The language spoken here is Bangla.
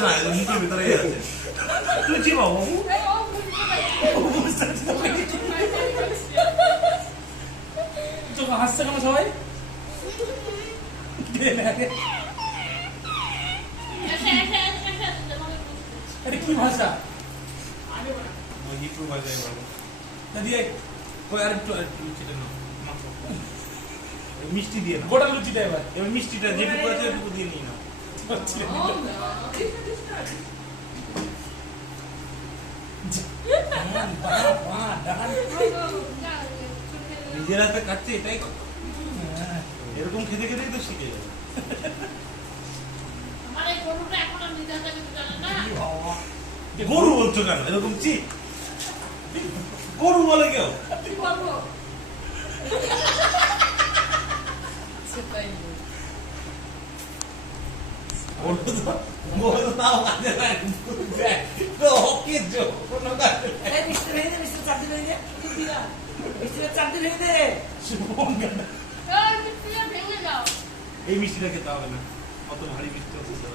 খাস না, মুখের ভিতরে আছে। তুই চিবাও বাবু। চোখ হাসছে কেন সবাই? এটা কি ভাষা? হিব্রু ভাষায় বলে। দিয়ে ওই আরেকটু লুচিটা নাও, মাখো। ওই মিষ্টি দিয়ে নাও। গোটা লুচিটা এবার এবার মিষ্টিটা যেটুকু আছে ওটুকু দিয়ে নিয়ে নাও। নিজের হাতে কাটছে এটাই কথা। এরকম খেতে খেতেই তো শিখে যাবে। গরু বলছো কেন এরকম চি? গরু বলে কেউ? গরু তো তাও কাজে লাগে। তো ওকে জো কোনো কাজে লাগে। এই মিষ্টিটা খেতে হবে না, অত ভারী মিষ্টি হচ্ছে।